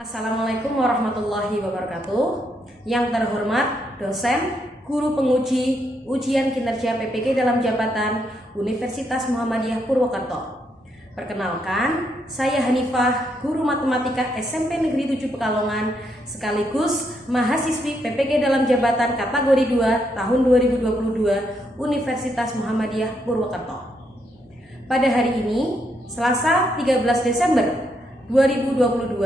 Assalamualaikum warahmatullahi wabarakatuh. Yang terhormat dosen, guru penguji ujian kinerja PPG dalam jabatan Universitas Muhammadiyah Purwokerto. Perkenalkan, saya Hanifah, guru matematika SMP Negeri 7 Pekalongan, sekaligus mahasiswi PPG dalam jabatan kategori 2 tahun 2022 Universitas Muhammadiyah Purwokerto. Pada hari ini, Selasa 13 Desember 2022,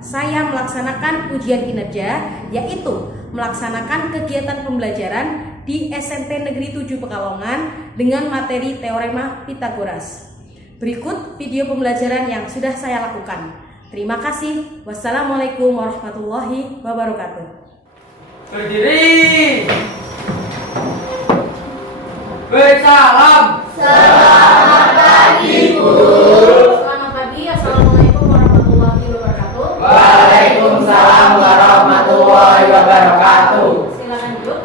saya melaksanakan ujian kinerja, yaitu melaksanakan kegiatan pembelajaran di SMP Negeri 7 Pekalongan dengan materi Teorema Pitagoras. Berikut video pembelajaran yang sudah saya lakukan. Terima kasih. Wassalamualaikum warahmatullahi wabarakatuh. Berdiri. Bersalam. Selamat pagi, Bu. Selamat pagi. Assalamualaikum warahmatullahi wabarakatuh. Waalaikumsalam warahmatullahi wabarakatuh. Silakan duduk.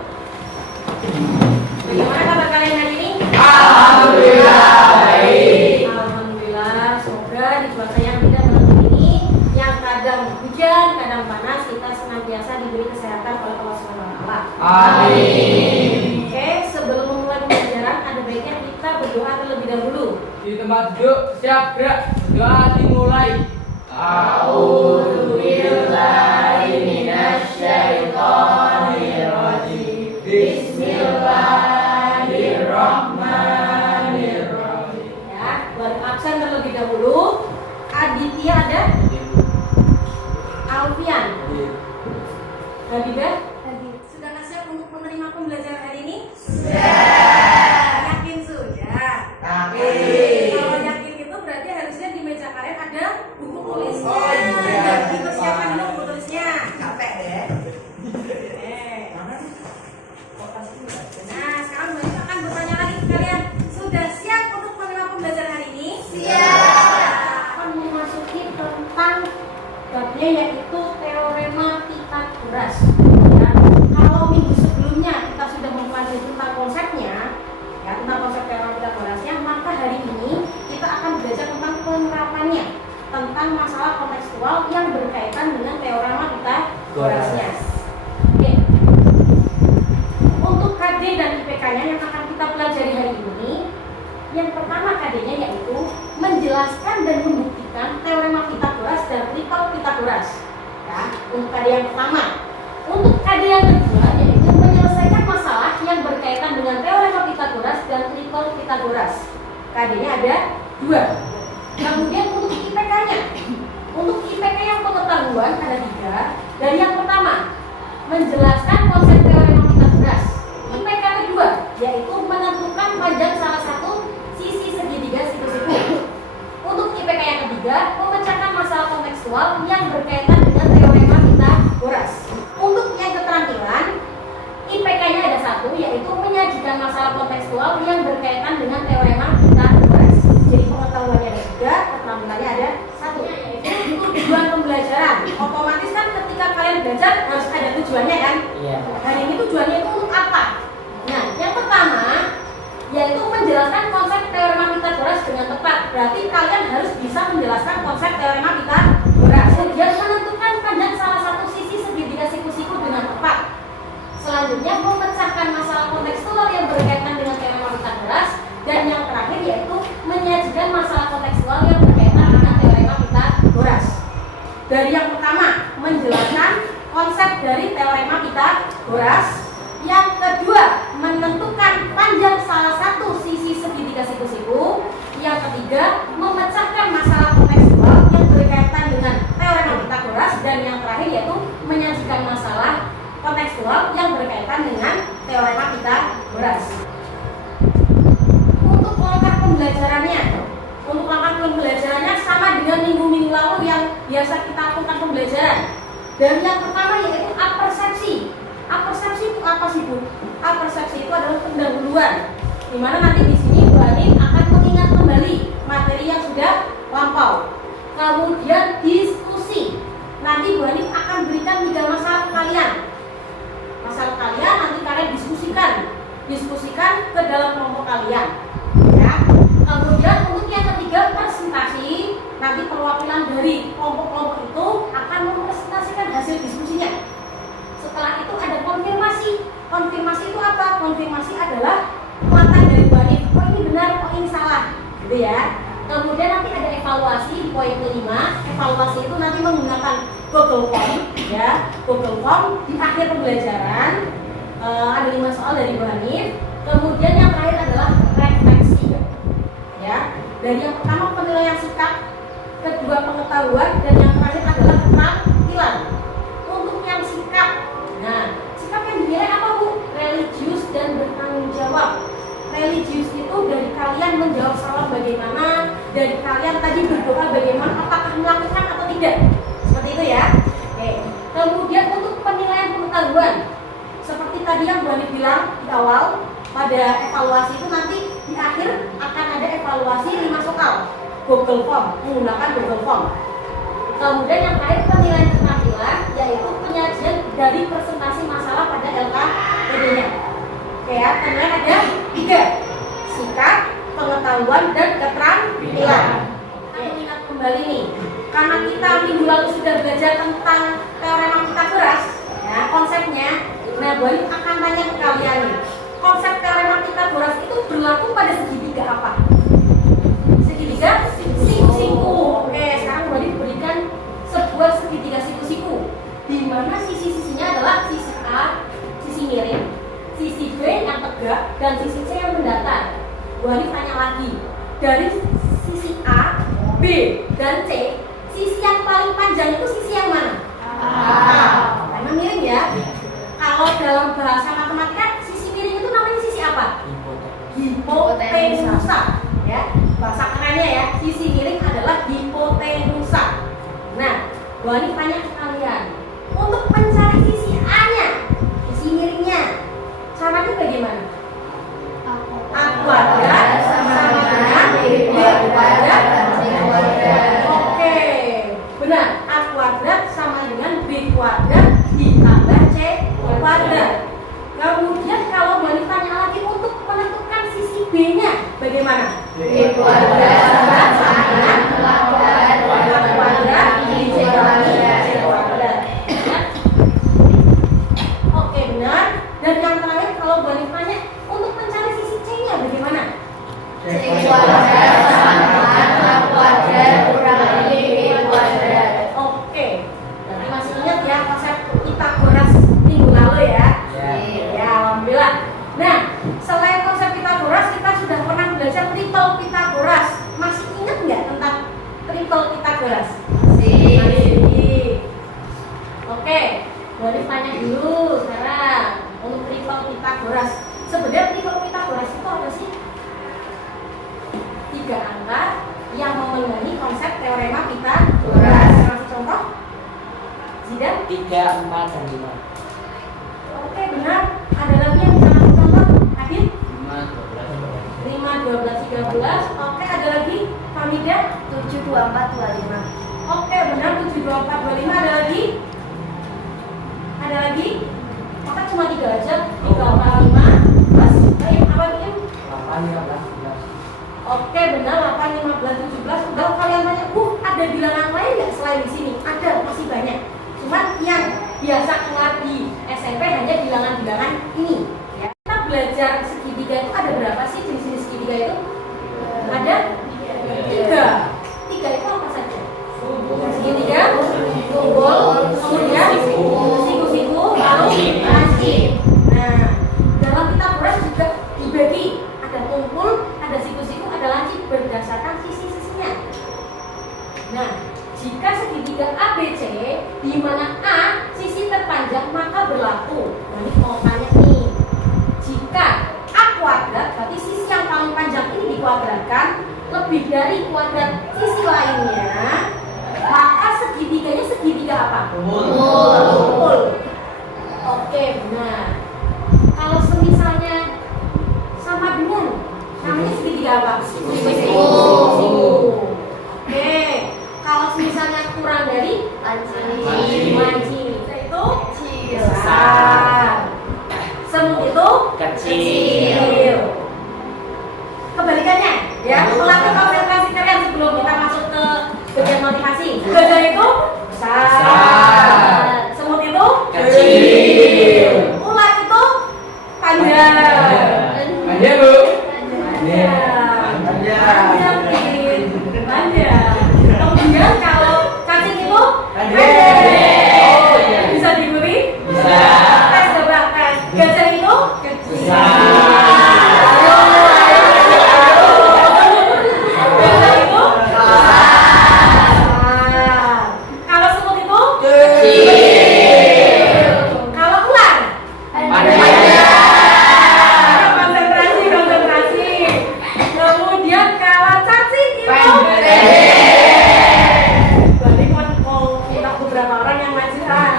Bagaimana kabar kalian hari ini? Alhamdulillah baik. Alhamdulillah. Semoga di cuaca yang tidak menentu ini, yang kadang hujan, kadang panas, kita senantiasa diberi kesehatan oleh Allah SWT. Amin. Oke, sebelum memulai pembelajaran, ada baiknya kita berdoa terlebih dahulu. Di tempat duduk, siap gerak. Doa dimulai. A'udzu billahi minasyaitonir rajim. Bismillahirrahmanirrahim. Ya, buat absen terlebih dahulu. Aditya ada? Alfian. Habibah? Sudah siap untuk menerima pembelajaran hari ini? Yakin sudah? Kalau yakin itu berarti harusnya di meja kalian ada buku tulisnya. Oh, iya. Dan dipersiapkan dulu buku tulisnya. Capek deh. Nah, sekarang Mbak akan bertanya lagi ke kalian. Sudah siap untuk menerima pembelajaran hari ini? Akan memasuki tentang babnya, yaitu Teorema Pitagoras. Ya, kalau minggu sebelumnya kita sudah mempelajari tentang konsepnya, ya, tentang konsep Teorema Pitagorasnya, maka hari ini kita akan belajar tentang penerapannya, tentang masalah kontekstual yang berkaitan dengan Teorema Pitagorasnya. Oke. Untuk KD dan IPK-nya yang akan kita pelajari hari ini, yang pertama KD-nya yaitu menjelaskan dan membuktikan Teorema Pitagoras dan Triple Pitagoras. Ya, untuk KD yang pertama. Untuk KD yang kedua yaitu menyelesaikan masalah yang berkaitan dengan Teorema Pitagoras dan Triple Pitagoras. KD-nya ada 2. Kemudian untuk IPK-nya, untuk IPK yang pengetahuan ada 3. Dari yang pertama, menjelaskan konsep Teorema Pitagoras. IPK kedua yaitu menentukan panjang salah satu sisi segitiga siku-siku. Untuk IPK yang ketiga, memecahkan masalah kontekstual yang berkaitan dengan Teorema Pitagoras. Untuk yang keterampilan, IPK-nya ada 1, yaitu menyajikan masalah kontekstual yang berkaitan dengan Teorema Pitagoras. Jadi pengetahuannya ada 3, keterampilannya ada 1. Itu tujuan pembelajaran. Otomatis kan ketika kalian belajar harus ada tujuannya kan? Iya. Hari ini tujuannya itu untuk apa? Nah, yang pertama yaitu menjelaskan konsep Teorema Pitagoras dengan tepat. Berarti kalian harus bisa menjelaskan konsep Teorema Pitagoras. Kemudian menentukan panjang salah satu sisi segitiga siku-siku dengan tepat. Selanjutnya memecahkan masalah kontekstual yang berkaitan dengan Teorema Pitagoras. Dan yang terakhir yaitu menyajikan masalah kontekstual yang berkaitan dengan Teorema Pitagoras. Dari yang pertama, menjelaskan konsep dari Teorema Pitagoras. Yang kedua, menentukan panjang salah satu sisi segitiga siku-siku. Yang ketiga, memecahkan masalah kontekstual yang berkaitan dengan Teorema Pitagoras. Dan yang terakhir yaitu menyajikan masalah kontekstual yang berkaitan dengan Teorema Pitagoras. Untuk langkah pembelajarannya sama dengan minggu-minggu lalu yang biasa kita lakukan pembelajaran. Dan yang pertama yaitu apersepsi. Apersepsi itu apa sih, Bu? Apersepsi itu adalah pendahuluan, di mana nanti di sini Bu Anin akan mengingat kembali materi yang sudah lampau. Kemudian diskusi. Nanti Bu Anin akan berikan 3 masalah kalian. Masalah kalian nanti kalian diskusikan ke dalam kelompok kalian. Ya. Kemudian untuk yang ketiga presentasi, nanti perwakilan dari kelompok-kelompok itu akan gitu ya. Kemudian nanti ada evaluasi di poin kelima. Evaluasi itu nanti menggunakan Google Form, ya. Google Form di akhir pembelajaran ada 5 soal dari Bu Hanif. Kemudian yang terakhir adalah refleksi, ya. Dari yang pertama penilaian sikap, kedua pengetahuan, dan yang terakhir adalah keterampilan. Untuk yang sikap, nah sikap yang dinilai apa Bu? Religius dan bertanggung jawab. Religius itu dari kalian menjawab salam bagaimana, dari kalian tadi berdoa bagaimana, apakah melakukan atau tidak, seperti itu ya. Oke. Kemudian untuk penilaian pengetahuan, seperti tadi yang Bu Hanif bilang di awal, pada evaluasi itu nanti di akhir akan ada evaluasi 5 soal Google Form, menggunakan Google Form. Kemudian yang terakhir penilaian keterampilan, yaitu penyajian dari presentasi masalah pada LKPD-nya. Oke ya, penilaian ada 3, sikap, pengetahuan, dan keterampilan. Kita ingat kembali nih, karena kita minggu lalu sudah belajar tentang teorema Pythagoras, ya konsepnya. Nah, Bu Hanif akan tanya ke kalian nih, konsep teorema Pythagoras itu berlaku pada segitiga apa? Segitiga siku-siku. Oke, sekarang Bu Hanif berikan sebuah segitiga siku-siku, di mana sisi-sisinya adalah sisi A, sisi miring, sisi B yang tegak, dan sisi C yang mendatar. Bu Hanif tanya lagi, dari sisi A, B, dan C, sisi yang paling panjang itu sisi yang mana? Karena miring ya. Kalau dalam bahasa matematika, sisi miring itu namanya sisi apa? Hipotenusa. Ya, bahasa kerennya ya, sisi miring adalah hipotenusa. Nah, Bu Hanif tanya ke kalian, untuk mencari sisi A-nya, sisi miringnya, caranya bagaimana? A kuadrat sama dengan B kuadrat C kuadrat. Oke, benar. A kuadrat sama dengan B kuadrat ditambah C kuadrat. Kemudian kalau Bu Hanif tanya lagi untuk menentukan sisi B-nya, bagaimana? B kuadrat sama dengan A kuadrat C kuadrat. Oke, benar. Dan yang terakhir kalau Bu Hanif tanya untuk mencari sisi C-nya bagaimana? C kuadrat sama dengan A kuadrat kurang lebih B kuadrat. Oke, berarti masih ingat ya konsep Pythagoras minggu lalu ya? Ya, alhamdulillah. Nah, selain konsep Pythagoras, kita sudah pernah belajar triple Pythagoras. Masih ingat nggak tentang triple Pythagoras? Masih. Oke, Bu Hanif tanya dulu sekarang untuk triple Pythagoras. Sebenarnya triple Pythagoras itu apa sih? 3 angka yang memenuhi konsep teorema Pythagoras. Kasih contoh? Zidan? 3, 4, dan 5. Oke, benar. Ada lagi yang bisa kasih contoh? Adit? 5, 5, 12, 13. Oke, ada lagi? Hamidah? 7, 24, 25. Oke, benar. 7, 24, 25. Ada lagi? Ada lagi? Oke, cuma 3 aja. 3, 4, 5. Plus, apa ini? 8, 15, 16. Oke, benar. 8, 15, 17. Udah kalian tanya, ada bilangan lain nggak selain di sini? Ada, masih banyak. Cuman yang biasa keluar di SMP hanya bilangan-bilangan ini. Ya. Kita belajar segitiga itu ada berapa sih jenis-jenis segitiga itu? Ada 3. 3 itu apa saja? Segitiga, tunggul, kemudian siku-siku, lalu lancip. Nah, dalam Pythagoras juga dibagi, ada tunggul, ada siku-siku, ada lancip berdasarkan sisi-sisinya. Nah, jika segitiga ABC di mana A sisi terpanjang maka berlaku. Nah, ini mau tanya nih, jika A kuadrat berarti sisi yang paling panjang ini dikuadratkan lebih dari kuadrat sisi lainnya, maka segitiganya segitiga apa? Tunggul. Oke, benar. Kalau semisalnya sama dengan namanya segitiga apa? Siku. Oke. Kalau misalnya kurang dari lancip, itu besar, semut itu kecil. Kebalikannya, ya, melakukan konsentrasi kalian sebelum kita masuk ke bagian motivasi. Gajah itu besar.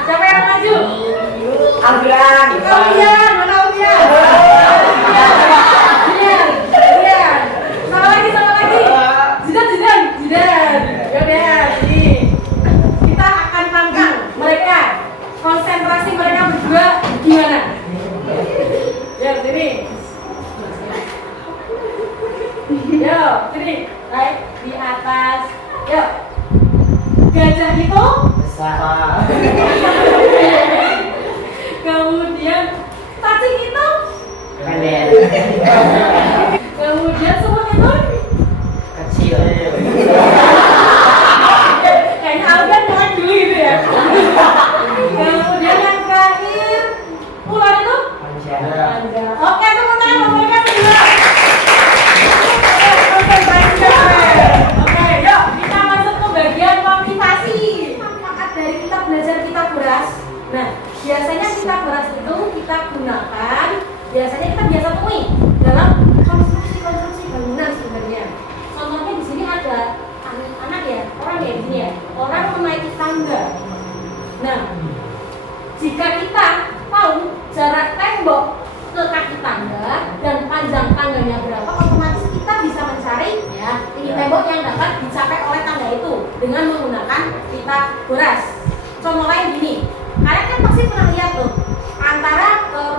Siapa yang maju? Albian. Albian, mana Albian? Albian. Sama lagi. Zidan. Ya udah, ini kita akan panggang mereka. Konsentrasi mereka berdua gimana? Ya, sini. Yo, sini. Baik, di atas. Yo. Gajah itu Besar. kemudian cacing itu Pendek. kemudian semut itu Kecil. kayaknya Algan jangan dulu gitu ya. Kemudian yang terakhir ular itu Panjang. oke, tepuk tangan buat mereka berdua. Oke, yuk kita masuk ke bagian motivasi. Manfaat dari kita belajar Pitagoras. Nah, biasanya Pitagoras itu kita gunakan, biasanya kita biasa temui dalam konstruksi bangunan sebenarnya. Contohnya di sini ada anak ya, orang ya di sini ya, orang menaiki tangga. Nah, jika kita tahu jarak tembok ke kaki tangga dan panjang tangganya berapa, otomatis kita bisa mencari ya tinggi tembok yang dapat dicapai oleh tangga itu dengan menggunakan Pitagoras. Contoh lain gini, kalian kan pasti pernah lihat tuh antara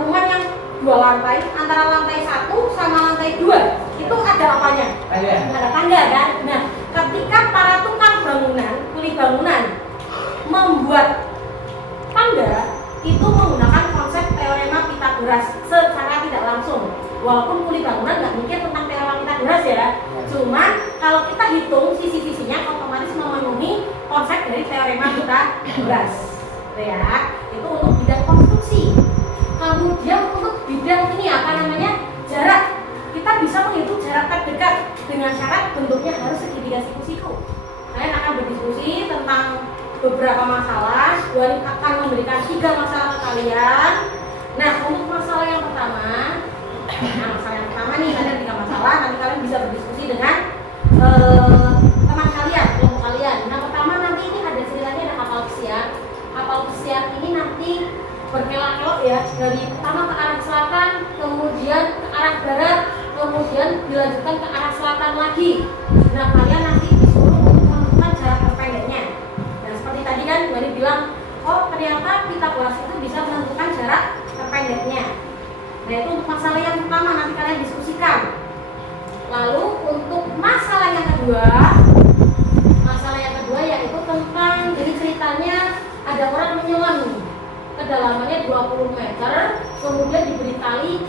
rumah yang 2 lantai, antara lantai 1 sama lantai 2 itu ada apanya? Ada tangga kan? Nah, ketika para tukang bangunan, kuli bangunan membuat tangga itu menggunakan konsep teorema Pitagoras secara tidak langsung. Walaupun kuli bangunan nggak mikir tentang teorema Pitagoras ya, cuman kalau kita hitung sisi-sisinya otomatis memenuhi konsep dari teorema Pitagoras. Ya, itu untuk bidang konstruksi. Kemudian untuk bidang ini apa namanya? Jarak. Kita bisa menghitung jarak terdekat dengan syarat bentuknya harus segitiga siku-siku. Kalian akan berdiskusi tentang beberapa masalah. Gua akan memberikan 3 masalah ke kalian. Nah, untuk masalah yang pertama, nih ada 3 masalah. Nanti kalian bisa berdiskusi dengan teman kalian, kelompok kalian. Yang pertama nanti ini ada ceritanya ada kapal pesiar. Kapal pesiar ini nanti berkelok-kelok ya, dari pertama ke arah selatan, kemudian ke arah barat, kemudian dilanjutkan ke arah selatan lagi. Nah, kalian nanti disuruh untuk menentukan jarak terpendeknya. Nah, seperti tadi kan Wani bilang, oh ternyata Pitagoras itu bisa menentukan jarak terpendeknya. Nah, itu untuk masalah yang pertama nanti kalian diskusikan. Lalu untuk masalah yang kedua yaitu tentang, jadi ceritanya ada orang menyelam nih. Kedalamannya 20 meter, kemudian diberi tali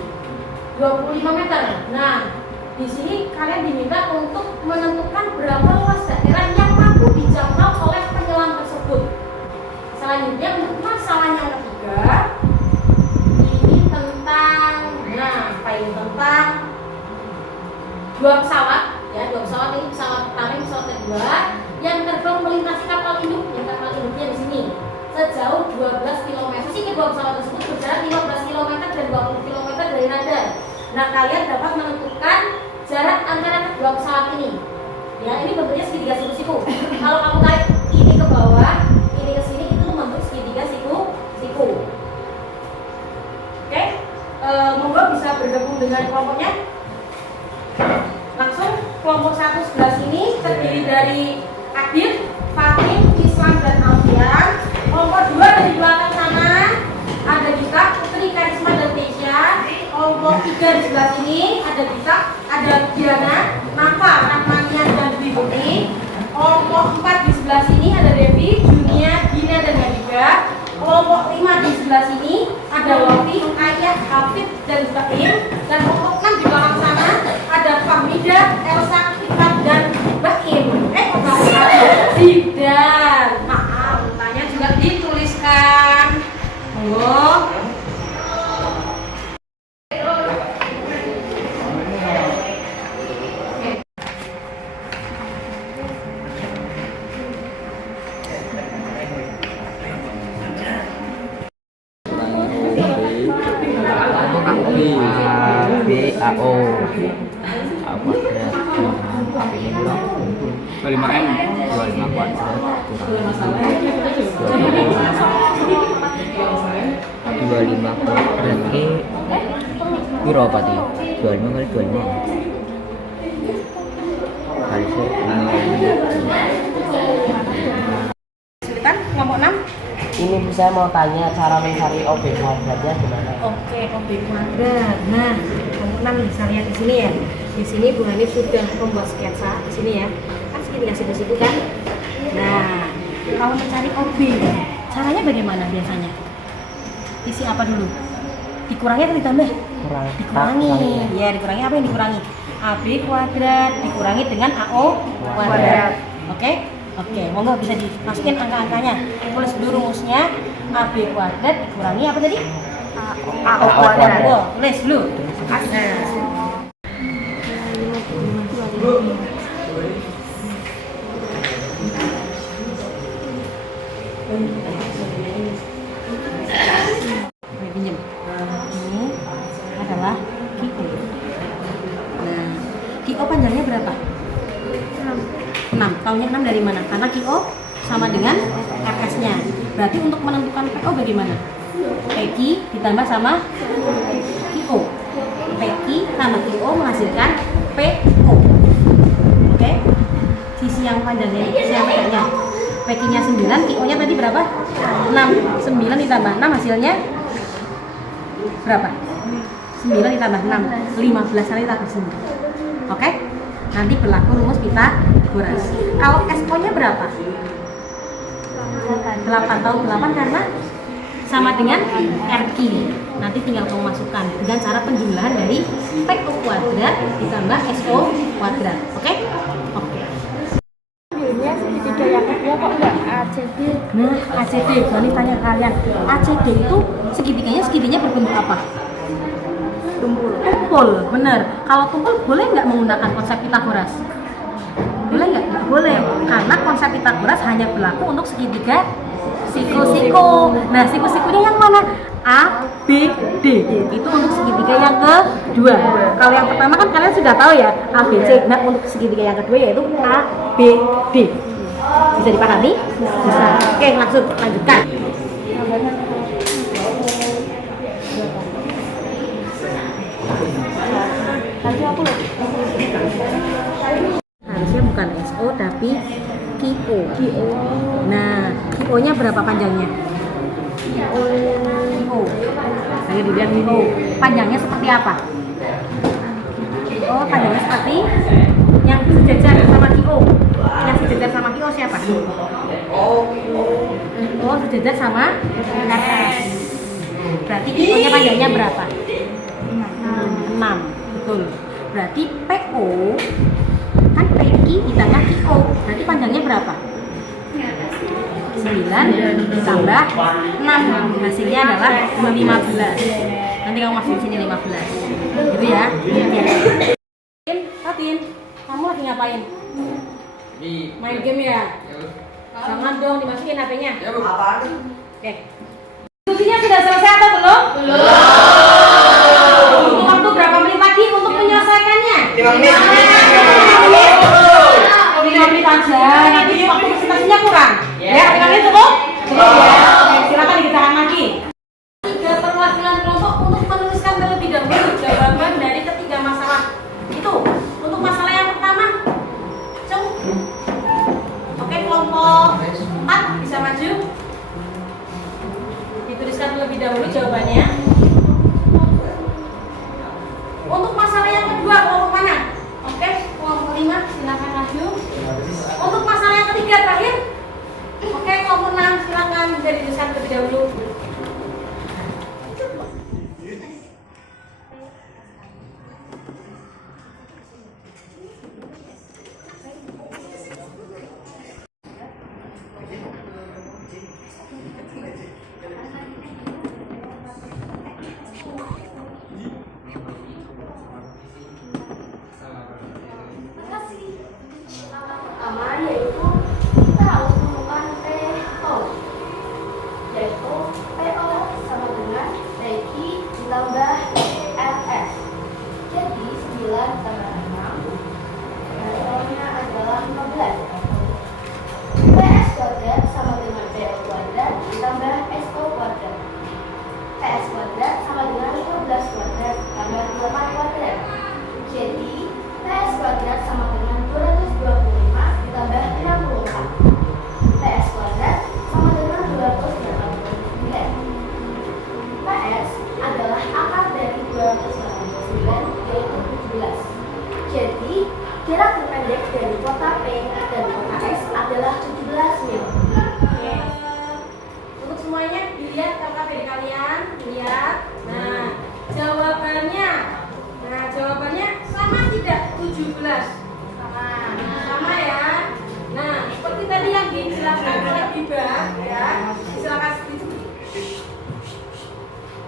25 meter. Nah, di sini kalian diminta untuk menentukan berapa luas daerah yang mampu dijangkau oleh penyelam tersebut. Selanjutnya untuk masalah yang ketiga, ini tentang, tentang 2 pesawat ya, 2 pesawat ini, pesawat pertama, pesawat kedua yang terbang melintasi kapal induk. Yang kapal induknya di sini sejauh 12 km. Sih kedua pesawat tersebut berjarak 15 km dan 20 km dari radar. Nah, kalian dapat menentukan jarak antara kedua pesawat ini. Ya, ini bentuknya segitiga siku-siku. Kalau kamu tarik ini ke bawah, ini ke sini, itu membentuk segitiga siku-siku. Oke, monggo bisa bergabung dengan kelompoknya. Langsung kelompok 1 sebelah sini terdiri dari Adit, Fatin, Islam dan Alfian. Kelompok 2 dari belakang sana ada Gita, Putri, Karisma dan Tesya. Kelompok 3 di sebelah sini ada Gita, ada Diana, Nafa, Rahmanian dan Dwi Putri. Kelompok 4 di sebelah sini ada Devi, Junia, Dina dan Hadida. Kelompok 5 di sebelah sini ada Wafi, Ayah, Hafid dan Baim. Dan kelompok 6 di belakang sana ada Fahmida, Elsa, Ifat dan Baim. Zidan. Maaf, tanya juga dituliskan. Monggo. B A O 25M 25 kuadrat kurang 25 kuadrat ki piro pati 25 kali 25 kali 5. Kesulitan kelompok 6. Ini saya mau tanya cara mencari objek kuadratnya gimana? Oke, objek kuadrat. Nah, kelompok 6 bisa lihat di sini ya. Di sini Bu Hanif sudah membuat sketsa di sini ya. Kan segini situ kan. Nah, kalau mencari objek, caranya bagaimana biasanya? Isi apa dulu? Dikurangi atau ditambah? Dikurangi. Ya, dikurangi apa yang dikurangi? AB kuadrat dikurangi dengan AO kuadrat. Oke? Oke, monggo bisa dimasukin angka-angkanya. Tulis dulu rumusnya. AB kuadrat dikurangi apa tadi? AO kuadrat. Oh, tulis dulu. Pinjam. Ini adalah KIO. Nah, KIO panjangnya berapa? 6. Tahunya 6 dari mana? Karena KIO sama dengan RS-nya. Berarti untuk menentukan PO bagaimana? PQ ditambah sama KIO. PQ tambah KIO menghasilkan PO. Oke? Sisi yang panjangnya, sisi yang panjangnya. PQ-nya 9, KIO-nya tadi berapa? 6. 9 ditambah 6 hasilnya berapa? 9 ditambah 6, 15 kali tambah 9. Oke? Nanti berlaku rumus Pythagoras. Kalau SO-nya berapa? 8. Tahu 8 karena sama dengan RQ. Nanti tinggal kamu masukkan dengan cara penjumlahan dari PO kuadrat ditambah SO kuadrat. Oke? Oke. Ambilnya segitiga yang kedua kok enggak ACD? Nah, ACD, Bani tanya kalian, ACD itu segitiganya berbentuk apa? Tumpul, bener. Kalau tumpul boleh nggak menggunakan konsep Pythagoras? Boleh nggak? Nggak boleh, karena konsep Pythagoras hanya berlaku untuk segitiga siku-siku. Nah, siku-sikunya yang mana? A, B, D. Itu untuk segitiga yang kedua. Kalau yang pertama kan kalian sudah tahu ya, A, B, C. Nah, untuk segitiga yang kedua yaitu A, B, D. Bisa dipahami? Bisa. Oke, langsung lanjutkan. Harusnya bukan SO tapi KIO. Nah, KIO-nya berapa panjangnya? KIO. Ayo dilihat KIO. Panjangnya seperti apa? KIO panjangnya seperti yang sejajar sama KIO. Yang sejajar sama KIO siapa? Oh, sejajar sama RS. Berarti KIO-nya panjangnya berapa? 6. Betul. Berarti PO kan PQ ditambah KIO. Berarti panjangnya berapa? 9 ditambah 6. Hasilnya adalah 15. Nanti kamu masukin sini 15. Gitu ya. Fatin, kamu lagi ngapain? Main game ya? Jangan dong dimasukin HP-nya. Oke. Diskusinya sudah selesai atau belum? Butuh waktu berapa menit lagi untuk menyelesaikannya? 5 menit. 5 menit aja. Nanti waktu presentasinya kurang. Ya, 5 menit cukup? Cukup ya. Silakan dikerjakan lagi. 3 perwakilan kelompok untuk menuliskan terlebih dahulu jawaban dari ketiga masalah. Itu untuk masalah yang pertama. Cung. Oke, kelompok 4 bisa maju. Dituliskan terlebih dahulu jawabannya. Untuk masalah yang kedua, kelompok mana? Oke, kelompok 5 silakan maju. Untuk masalah yang ketiga terakhir, oke, kelompok 6 silakan bisa dituliskan terlebih dahulu. Pertama yaitu kita harus menemukan PO, yaitu P semuanya dilihat KKBD kalian, lihat. Nah, jawabannya sama tidak? 17. Sama ya. Nah, seperti tadi yang dijelaskan oleh Biba ya. Silakan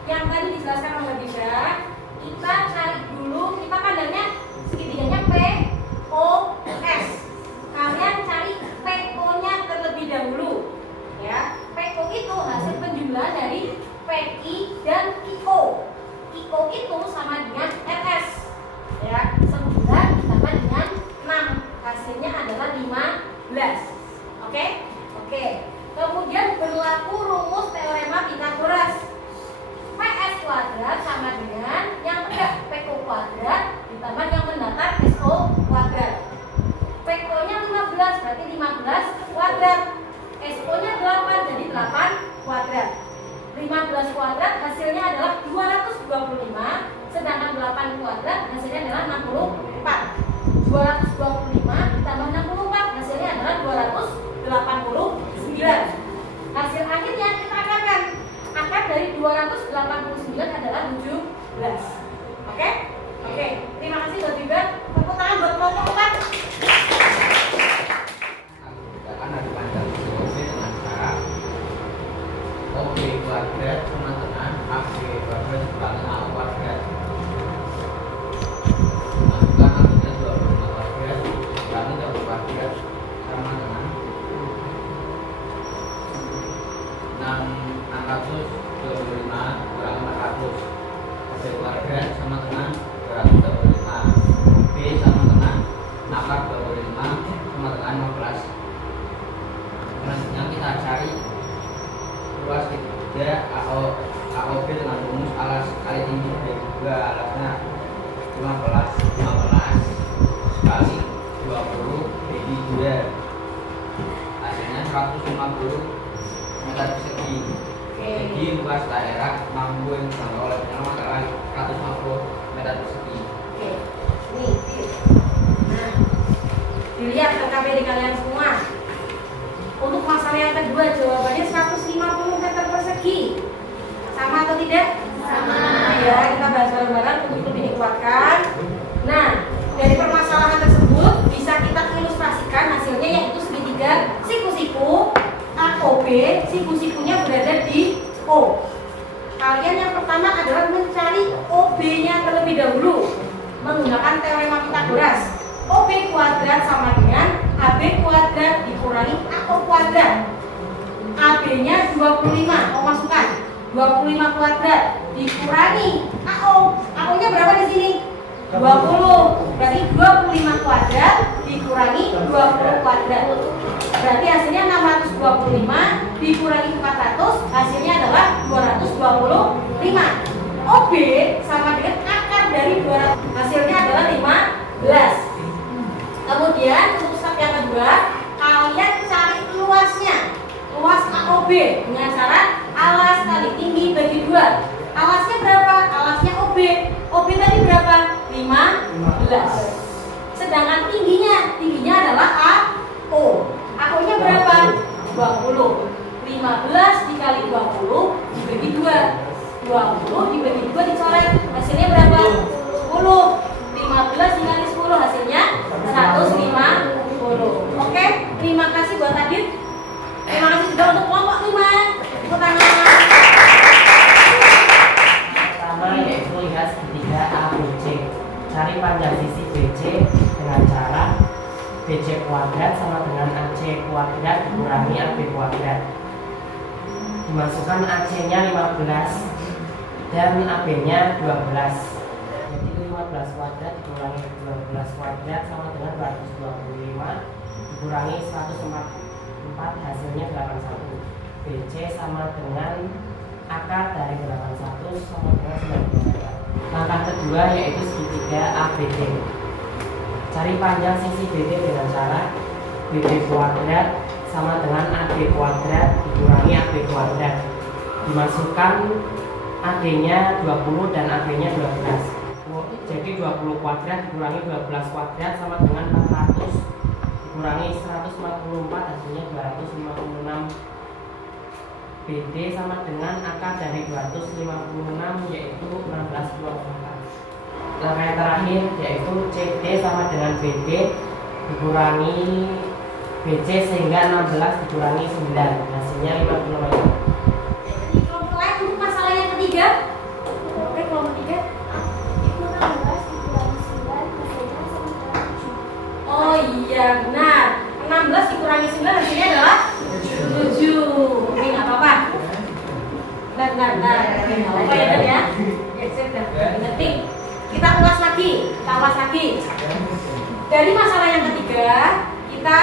yang tadi dijelaskan oleh Biba, kita cari dulu, kita pandangnya segitiganya P O S. Kalian cari PO-nya terlebih dahulu ya. PO itu hasil penjumlahan dari PI dan IO. IO itu sama dengan RS ya. 9 ditambah dengan 6, hasilnya adalah 15. Oke? Kemudian berlaku rumus teorema Pythagoras. PS kuadrat sama dengan yang tegak PO kuadrat ditambah yang mendatar SO kuadrat. PO nya 15 berarti 15 kuadrat. SO nya 8 jadi 8 kuadrat. 15 kuadrat hasilnya adalah 225, sedangkan 8 kuadrat hasilnya adalah 64. 225 ditambah 64 hasilnya adalah 289. Hasil akhirnya kita akarkan. Akar dari 289 adalah 17. Oke? Terima kasih buat Biba. Tepuk tangan buat kelompok 4. Akan ada panjang OB dengan cara OB kuadrat sama dengan AB kuadrat dikurangi A kuadrat. Masukkan hasilnya 25 kuadrat dikurangi AB kuadrat sama dengan 625 kurangi 400. AB kuadrat sama dengan 225. B sama dengan akar 25 sama dengan 15. Selanjutnya kita cari luas ketiga AOB dengan rumus alas kali tinggi dari 2, alasnya 15 kali 20 bagi 2, hasilnya 150 meter persegi. Jadi luas daerah mampu yang dijangkau oleh penyelam adalah 150 meter persegi. Nih, nah, dilihat KKBD kalian semua. Untuk masalah yang kedua jawabannya 150 meter persegi. Sama atau tidak? Sama. Ya, kita bahas bareng-bareng untuk lebih dikuatkan. Nah, dari permasalahan tersebut bisa kita ilustrasikan hasilnya, yaitu segitiga siku-siku AOB, siku-sikunya berada di O. Kalian yang pertama adalah mencari OB-nya terlebih dahulu menggunakan teorema Pythagoras. OB kuadrat sama dengan AB kuadrat dikurangi AO kuadrat. AB-nya 25, masukkan 25 kuadrat dikurangi AO. AO-nya berapa di sini? 20. Berarti 25 kuadrat dikurangi 20 kuadrat. Berarti hasilnya 625 dikurangi 400, hasilnya adalah 225. OB sama dengan akar dari 200, hasilnya adalah 15. Kemudian untuk step yang kedua, kalian cari luasnya, luas AOB dengan cara alas kali tinggi bagi 2. Alasnya berapa? Alasnya OB. OB tadi berapa? 15. Sedangkan tingginya adalah AO. AO-nya berapa? 20. 15 dikali 20 dibagi 2. 20 dibagi 2 dicoret. Hasilnya berapa? 10. 15 dikali 10 hasilnya 150. Oke, terima kasih buat Adit. Terima kasih juga untuk kelompok 5. Tepuk tangan. Pertama yaitu lihat segitiga ABC. Cari panjang sisi BC dengan cara BC kuadrat sama dengan AC kuadrat dikurangi AB kuadrat. Dimasukkan AC-nya 15 dan AB-nya 12. Jadi 15 kuadrat dikurangi 12 kuadrat sama dengan 225 dikurangi 144, hasilnya 81. BC sama dengan akar dari 81 sama dengan 92. Langkah kedua yaitu segitiga ABD. Cari panjang sisi BD dengan cara BD kuadrat sama dengan AB kuadrat dikurangi AB kuadrat. Dimasukkan AD-nya 20 dan AB-nya 12. Jadi 20 kuadrat dikurangi 12 kuadrat sama dengan 400 dikurangi 144, hasilnya 256. BD sama dengan akar dari 256 yaitu 16/24. Langkah yang terakhir yaitu CD sama dengan BD dikurangi BC sehingga 16 dikurangi 9 hasilnya 5 km. Jadi kelompok lain untuk masalah yang ketiga. Oke, kelompok ketiga. Itu 16 dikurangi 9 hasilnya sama dengan 7. Oh iya benar. 16 dikurangi 9 hasilnya adalah 7. Oke, nggak apa-apa. Benar. Oke, nggak apa-apa ya Dan ya. Ya, saya udah ngerti. Kita ulas lagi. Dari masalah yang ketiga, kita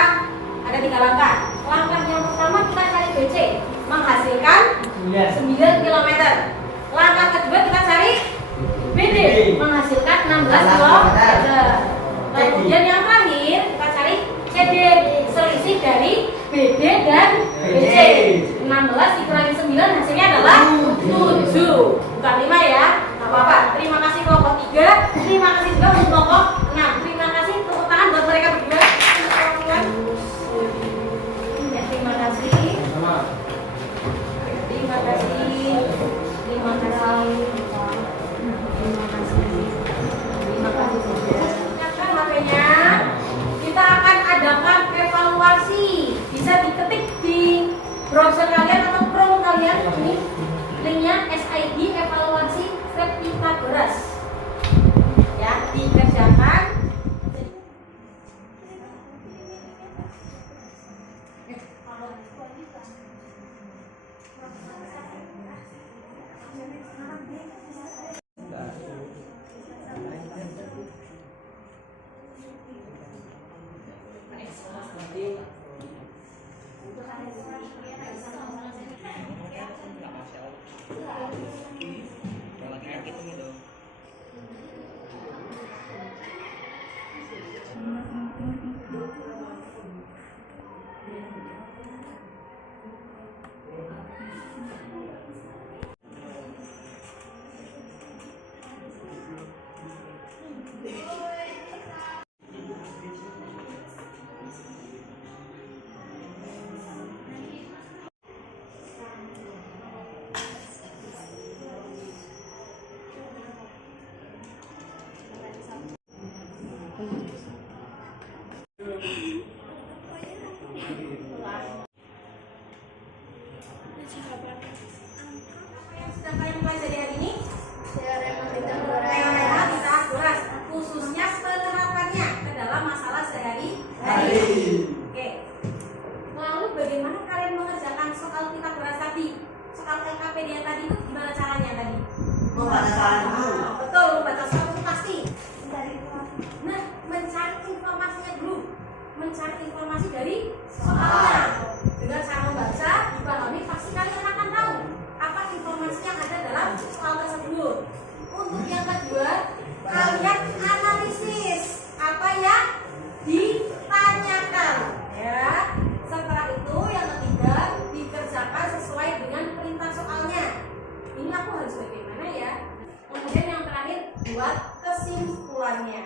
ada 3 langkah. Langkah yang pertama kita cari BC, menghasilkan 9 km. Langkah kedua kita cari BD, menghasilkan 16 km. Kemudian yang terakhir kita cari CD, selisih dari BD dan BC. 16 dikurangi 9 hasilnya adalah 7, bukan 5 ya. Gak apa-apa. Terima kasih kelompok 3. Terima kasih juga untuk kelompok 6. Terima kasih, tepuk tangan buat mereka berdua. Ya, terima kasih. Terima kasih. Siapkan HP-nya. Kita akan adakan evaluasi. Bisa diketik di browser kalian atau Chrome kalian. Ini linknya SID evaluasi Pythagoras. Ya, dikerjakan. Mencari informasi dari soalnya dengan cara membaca, dipahami, pasti kalian akan tahu apa informasi yang ada dalam soal tersebut. Untuk yang kedua, kalian analisis apa yang ditanyakan, ya. Setelah itu yang ketiga dikerjakan sesuai dengan perintah soalnya. Ini aku harus bagaimana ya? Kemudian yang terakhir buat kesimpulannya.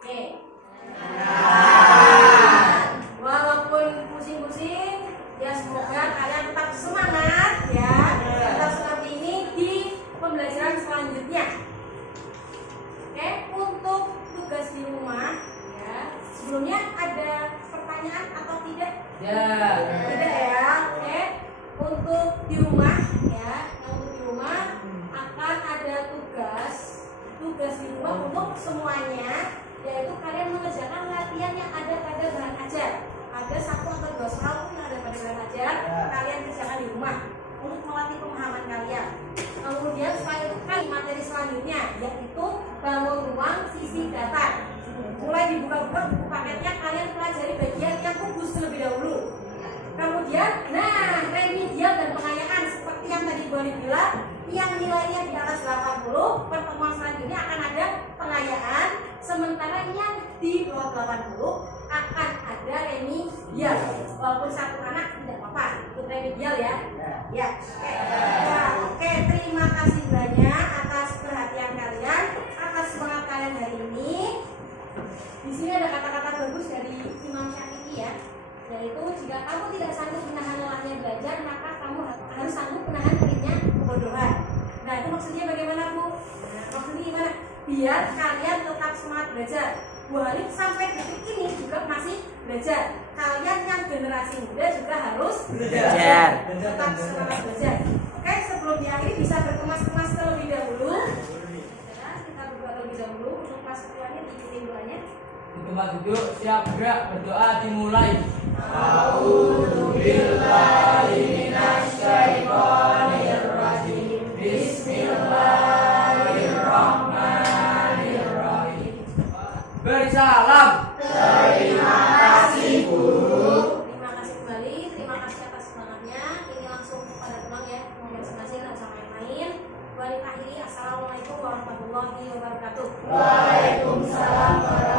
Oke. Walaupun pusing-pusing, ya semoga kalian tetap semangat ya. Tetap seperti ini di pembelajaran selanjutnya. Oke, untuk tugas di rumah ya. Sebelumnya ada pertanyaan atau tidak? Tidak ya. Oke. Untuk di rumah ya, untuk di rumah akan ada tugas di rumah untuk semuanya, yaitu kalian mengerjakan latihan yang ada pada bahan ajar. Ada 1 atau 2 soal yang ada pada bahan ajar, kalian kerjakan di rumah untuk melatih pemahaman kalian. Kemudian setelah itu kan materi selanjutnya, yaitu bangun ruang sisi datar. Mulai dibuka-buka buku paketnya, kalian pelajari bagian yang kubus terlebih dahulu. Kemudian, remedial dan pengayaan seperti yang tadi boleh bilang, yang nilainya di atas 80, pertemuan selanjutnya akan ada pengayaan. Sementara yang di bawah 80 akan ada remedial. Walaupun 1 anak tidak apa-apa, ikut remedial ya. Ya. Oke, terima kasih banyak atas perhatian kalian, atas semangat kalian hari ini. Di sini ada kata-kata bagus dari Imam Syafi'i ya, yaitu jika kamu tidak sanggup menahan lelahnya belajar, maka kamu harus harus sanggup menahan peliknya kebodohan. Nah itu maksudnya bagaimana Bu? Nah, maksudnya gimana? Biar kalian tetap semangat belajar. Bu Hanif sampai detik ini juga masih belajar. Kalian yang generasi muda juga harus Belajar. tetap semangat belajar. Oke, sebelum diakhiri bisa berkemas-kemas terlebih dahulu. Ya, kita berdoa terlebih dahulu untuk pas ketuanya diikutin doanya. Untuk tempat duduk, siap gerak, berdoa dimulai. Bersalam. Terima kasih kembali, terima kasih atas semangatnya. Ini langsung kepada teman ya, teman masing-masing dan sama yang lain. Balik akhiri, assalamualaikum warahmatullahi wabarakatuh. Waalaikumsalam warahmatullahi